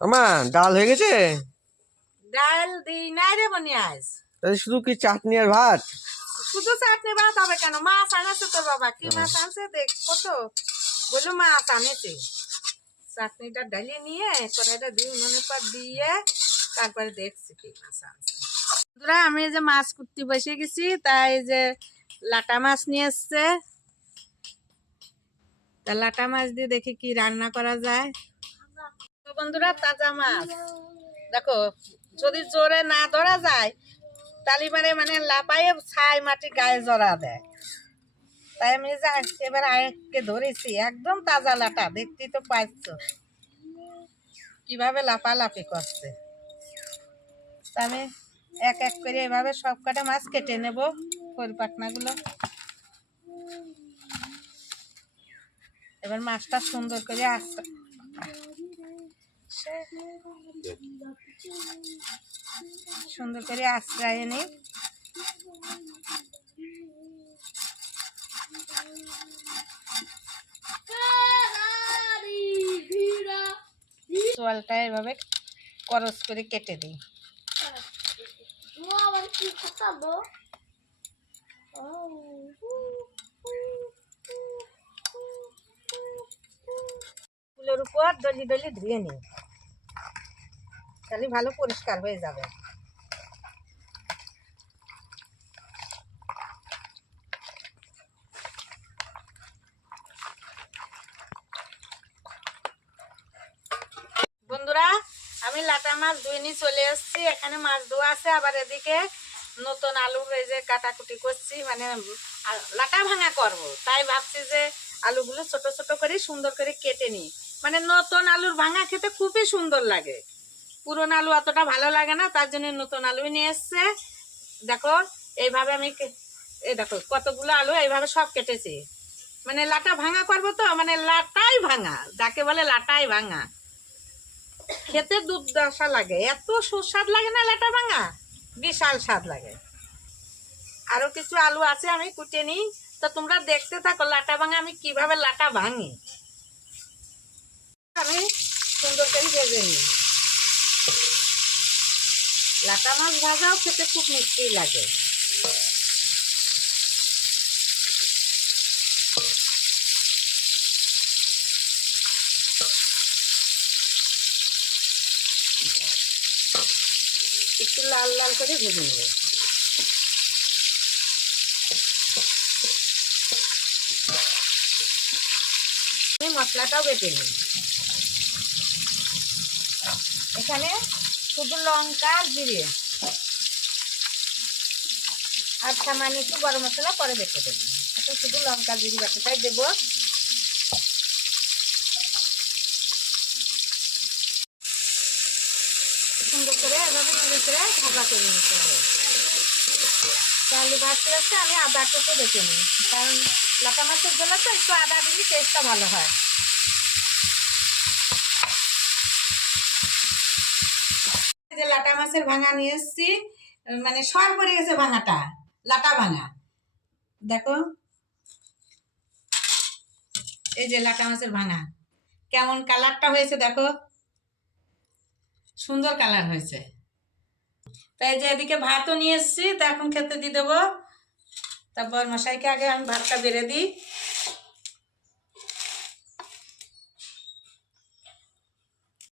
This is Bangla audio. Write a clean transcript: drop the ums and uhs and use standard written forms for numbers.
আমা ডাল হয়ে গেছে? ডাল দিই নাই রে বনি আজ। তাহলে শুধু কি চাটনি আর ভাত? শুধু চাটনি ভাত হবে কেন? মাছ আনাছে তো বাবা। কি মাছ আনছে দেখো তো। বললো মাছ আনেছে। চাটনিটা ডালিয়ে নিয়ে কড়াইটা দিয়ে উনুনের পর দিয়ে তারপরে দেখছি কি মাছ আনছে। বন্ধুরা আমি যে মাছ কুটতে বসে গেছি, তাই যে লাটা মাছ নিয়ে এসছে। তা লাটা মাছ দিয়ে দেখি কি রান্না করা যায়। তো বন্ধুরা তাজা মাছ দেখো, যদি জোরে না ধরা যায় তালি মানে লাপাইয়ে ছাই মাটি গায়ে জড়া দেয়। তাই আমি যে এবার আরেককে ধরেছি, একদম তাজা লাটা, দেখতেই তো পাচ্ছ কিভাবে লাপালাপি করছে। তা আমি এক এক করে এভাবে সব কটা মাছ কেটে নেব, পরিপাটনাগুলো। এবার মাছটা সুন্দর করে আশ্রয় নি। চোয়ালটা এভাবে করস করে কেটে দিই। ফুলের উপর ডলি ডলি ধুয়ে নিই, তাহলে ভালো পরিষ্কার হয়ে যাবে। বন্ধুরা আমি লাটা মাছ ধুয়ে নিয়ে চলে এসেছি। এখানে মাছ ধোয়া আছে, আবার এদিকে নতুন আলুর এই যে কাটাকুটি করছি, মানে লাটা ভাঙা করব। তাই ভাবছি যে আলুগুলো ছোট ছোট করে সুন্দর করে কেটে নিই। মানে নতুন আলুর ভাঙা খেতে খুবই সুন্দর লাগে, পুরনো আলু অতটা ভালো লাগে না, তার জন্য নতুন আলুই নিয়ে এসছে। দেখো এইভাবে আমি এই দেখো কতগুলো আলু এইভাবে সব কেটেছি। মানে লাটা ভাঙা করবো তো, মানে লাটাই ভাঙা, যাকে বলে লাটাই ভাঙা। খেতে দুর্দশা লাগে, এত সুস্বাদ লাগে না লাটা ভাঙা, বিশাল স্বাদ লাগে। আরো কিছু আলু আছে আমি কুটে নিই, তো তোমরা দেখতে থাকো লাটা ভাঙা আমি কিভাবে লাটা ভাঙি। আমি সুন্দর করে ভেজে নিই। লাটা মাছ ভাজাও খেতে খুব মিষ্টি লাগে। একটু লাল লাল করে ভেজে নেব। আমি মশলাটাও বেটে নিই। এখানে শুধু লঙ্কা জিরে আর সামান্য একটু গরম মশলা পরে বেটে দেবো। এখন শুধু লঙ্কা জিরে বাটাটাই দেবো। সুন্দর করে এভাবে নেড়ে চেড়ে ভাজা করে নিতে হবে। আলু ভাজতে ভাজতে আমি আদাটা বেটে নিই, কারণ লাটা মাছের জন্য তো একটু আদা দিলে টেস্টটা ভালো হয়। যে লাটা মাছের ভাঙা নিয়ে এসছি, মানে সর পড়ে গেছে ভাঙাটা, লাটা ভাঙা। দেখো এই যে লাটা মাছের ভাঙা কেমন কালারটা হয়েছে, দেখো সুন্দর কালার হয়েছে। তাই যে এদিকে ভাতও নিয়ে এসছি, তা এখন খেতে দিয়ে দেবো। তারপর মশাইকে আগে আমি ভাতটা বেড়ে দিই।